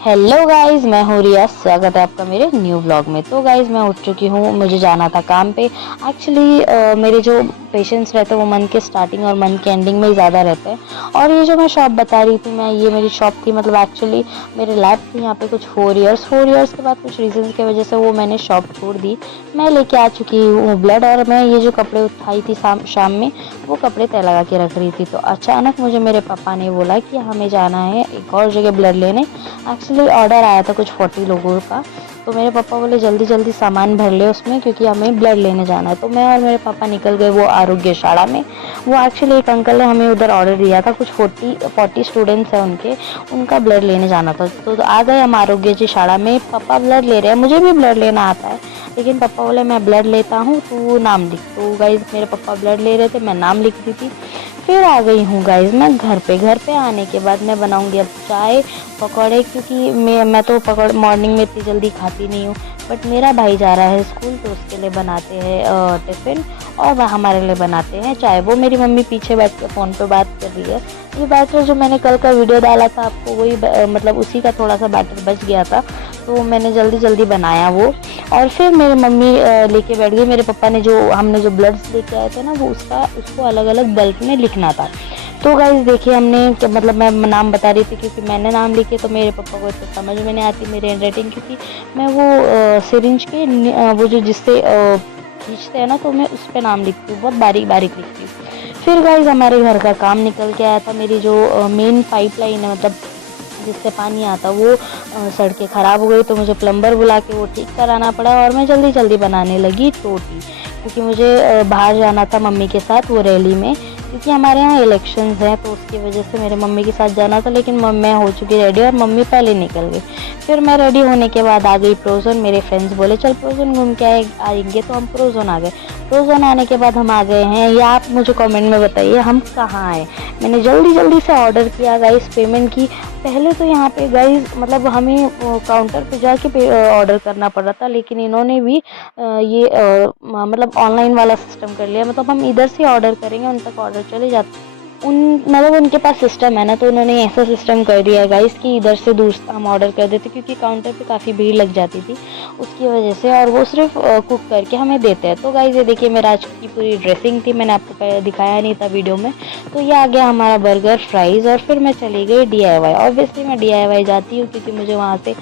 Hello guys, मैं हूँ रिया। स्वागत है आपका मेरे न्यू व्लॉग में। तो गाइस मैं उठ चुकी हूँ, मुझे जाना था काम पे। एक्चुअली मेरे जो पेशेंट्स रहते हैं वो मंथ के स्टार्टिंग और मंथ के एंडिंग में ही ज़्यादा रहते हैं। और ये जो मैं शॉप बता रही थी, मैं ये मेरी शॉप थी, मतलब एक्चुअली मेरे लैब थी यहाँ पे कुछ 4 इयर्स के बाद कुछ रीज़न की वजह से वो मैंने शॉप छोड़ दी। मैं लेके आ चुकी हूँ ब्लड, और मैं ये जो कपड़े उठाई थी शाम में, वो कपड़े तय लगा के रख रही थी। तो अचानक मुझे मेरे पापा ने बोला कि हमें जाना है एक और जगह ब्लड लेने। एक्चुअली ऑर्डर आया था कुछ 40 लोगों का। तो मेरे पापा बोले जल्दी जल्दी सामान भर ले उसमें, क्योंकि हमें ब्लड लेने जाना है। तो मैं और मेरे पापा निकल गए वो आरोग्यशाला में। वो एक्चुअली एक अंकल ने हमें उधर ऑर्डर दिया था, कुछ 40 स्टूडेंट्स हैं उनके, उनका ब्लड लेने जाना था। तो आ गए हम आरोग्यशाला में। पापा ब्लड ले रहे हैं, मुझे भी ब्लड लेना आता है, लेकिन पापा बोले मैं ब्लड लेता हूँ, तू नाम लिख। तो गाइज मेरे पापा ब्लड ले रहे थे, मैं नाम लिख रही थी। फिर आ गई हूँ गाइज मैं घर पे। घर पे आने के बाद मैं बनाऊंगी अब चाय पकौड़े, क्योंकि मैं तो पकौड़े मॉर्निंग में इतनी जल्दी खाती नहीं हूँ। बट मेरा भाई जा रहा है स्कूल, तो उसके लिए बनाते हैं टिफ़िन, और वह हमारे लिए बनाते हैं चाय। वो मेरी मम्मी पीछे बैठ के फ़ोन पे बात कर रही है। ये बैटर जो मैंने कल का वीडियो डाला था आपको, वही मतलब उसी का थोड़ा सा बैटर बच गया था, तो मैंने जल्दी जल्दी बनाया वो। और फिर मेरी मम्मी लेके बैठ गई। मेरे पापा ने जो हमने जो ब्लड्स लेके आए थे ना, वो उसको अलग अलग बल्क में लिखना था। तो गाइस देखिए हमने मतलब मैं नाम बता रही थी, क्योंकि मैंने नाम लिखे तो मेरे पापा को इतना समझ में नहीं आती मेरी हैंड राइटिंग, क्योंकि मैं वो सिरिंज के वो जो जिससे खींचते हैं ना, तो मैं उस पर नाम लिखती हूँ, बहुत बारीक बारीक लिखती हूँ। फिर गाइस हमारे घर का काम निकल के आया था। मेरी जो मेन पाइपलाइन है, मतलब जिससे पानी आता, वो सड़कें ख़राब हो गई, तो मुझे प्लम्बर बुला के वो ठीक कराना पड़ा। और मैं जल्दी जल्दी बनाने लगी रोटी, क्योंकि मुझे बाहर जाना था मम्मी के साथ वो रैली में, क्योंकि हमारे यहाँ इलेक्शंस हैं, तो उसकी वजह से मेरे मम्मी के साथ जाना था। लेकिन मैं हो चुकी रेडी और मम्मी पहले निकल गई। फिर मैं रेडी होने के बाद आ गई प्रोजन। मेरे फ्रेंड्स बोले चल प्रोजन घूम के आएंगे, तो हम प्रोजन आ गए। प्रोजन आने के बाद हम आ गए हैं, या आप मुझे कमेंट में बताइए हम कहाँ आए। मैंने जल्दी जल्दी से ऑर्डर किया गाइस, पेमेंट की। पहले तो यहाँ पे गाइस मतलब हमें काउंटर पे जाके ऑर्डर करना पड़ रहा था, लेकिन इन्होंने भी ये मतलब ऑनलाइन वाला सिस्टम कर लिया। मतलब हम इधर से ऑर्डर करेंगे, उन तक ऑर्डर चले जाते उन मतलब उनके पास सिस्टम है ना, तो उन्होंने ऐसा सिस्टम कर दिया है गाइस कि इधर से दूर से हम ऑर्डर कर देते, क्योंकि काउंटर पे काफ़ी भीड़ लग जाती थी उसकी वजह से, और वो सिर्फ कुक करके हमें देते हैं। तो गाइस ये देखिए मेरा आज की पूरी ड्रेसिंग थी, मैंने आपको दिखाया नहीं था वीडियो में। तो ये आ गया हमारा बर्गर फ्राइज़, और फिर मैं चली गई DIY। ऑब्वियसली मैं DIY जाती हूँ, क्योंकि मुझे वहाँ से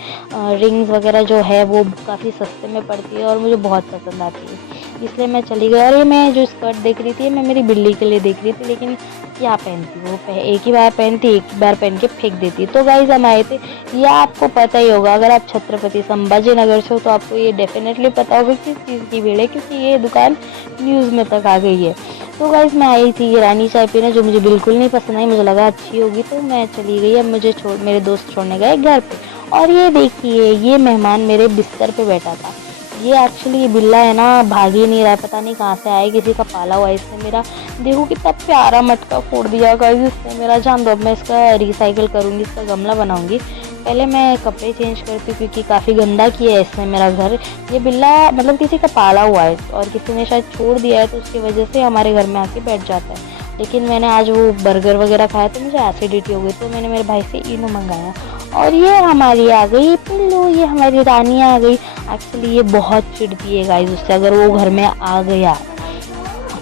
रिंग्स वगैरह जो है वो काफ़ी सस्ते में पड़ती है और मुझे बहुत पसंद आती है, इसलिए मैं चली गई। और ये मैं जो स्कर्ट देख रही थी, मैं मेरी बिल्ली के लिए देख रही थी, लेकिन क्या पहनती वो एक ही बार पहनती, एक बार पहन के फेंक देती। तो गाइज हम आए थे, ये आपको पता ही होगा, अगर आप छत्रपति संभाजी नगर से हो तो आपको ये डेफिनेटली पता होगा किस चीज़ की भीड़ है, क्योंकि ये दुकान न्यूज़ में तक आ गई है। तो गाइज मैं आई थी ईरानी चाय पीने, जो मुझे बिल्कुल नहीं पसंद आई, मुझे लगा अच्छी होगी, तो मैं चली गई। अब मुझे मेरे दोस्त छोड़ने गए घर पे। और ये देखिए ये मेहमान मेरे बिस्तर पे बैठा था। ये एक्चुअली ये बिल्ला है ना, भाग ही नहीं रहा है, पता नहीं कहाँ से आया, किसी का पाला हुआ है। इसने मेरा देखो कितना प्यारा मटका फोड़ दिया गाइस इसने मेरा। जान दो, अब मैं इसका रिसाइकिल करूँगी, इसका गमला बनाऊँगी। पहले मैं कपड़े चेंज करती हूँ, क्योंकि काफ़ी गंदा किया है इसने मेरा घर। ये बिल्ला मतलब किसी का पाला हुआ है, और किसी ने शायद छोड़ दिया है, तो उसकी वजह से हमारे घर में आके बैठ जाता है। लेकिन मैंने आज वो बर्गर वगैरह खाया तो मुझे एसिडिटी हो गई, तो मैंने मेरे भाई से इनो मंगाया। और ये हमारी आ गई पिल्लू, ये हमारी रानी आ गई। एक्चुअली ये बहुत चिढ़ती है गाइस उससे, अगर वो घर में आ गया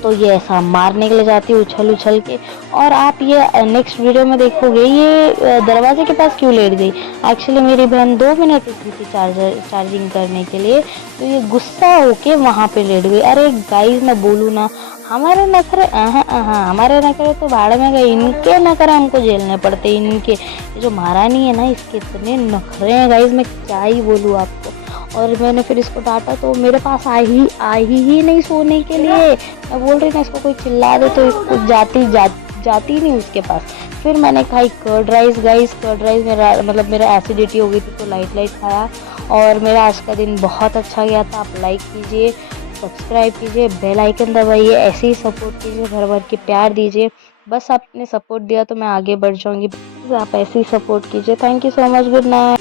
तो ये ऐसा मारने के लिए जाती है उछल उछल के। और आप ये नेक्स्ट वीडियो में देखोगे ये दरवाजे के पास क्यों लेट गई। एक्चुअली मेरी बहन 2 मिनट रुकी थी चार्जिंग करने के लिए, तो ये गुस्सा होके वहाँ पे लेट गई। अरे गाइस मैं बोलूँ ना, हमारे नखरे हमारे नखरे तो भाड़ में गए, इनके नखरे हमको झेलने पड़ते। इनके ये जो महारानी है ना, इसके इतने नखरे हैं गाइस, मैं क्या ही बोलूँ आपको। और मैंने फिर इसको डांटा, तो मेरे पास आई ही नहीं सोने के लिए। मैं बोल रही थी इसको कोई चिल्ला दे, तो इसको जाती नहीं उसके पास। फिर मैंने खाई curd rice guys. Curd rice मेरा एसिडिटी हो गई थी, तो लाइट खाया, और मेरा आज का दिन बहुत अच्छा गया था। आप लाइक कीजिए, सब्सक्राइब कीजिए, बेल आइकन दबाइए, ऐसे ही सपोर्ट कीजिए, भर भर के प्यार दीजिए। बस आपने सपोर्ट दिया तो मैं आगे बढ़ जाऊँगी, आप ऐसे ही सपोर्ट कीजिए। Thank you so much, good night.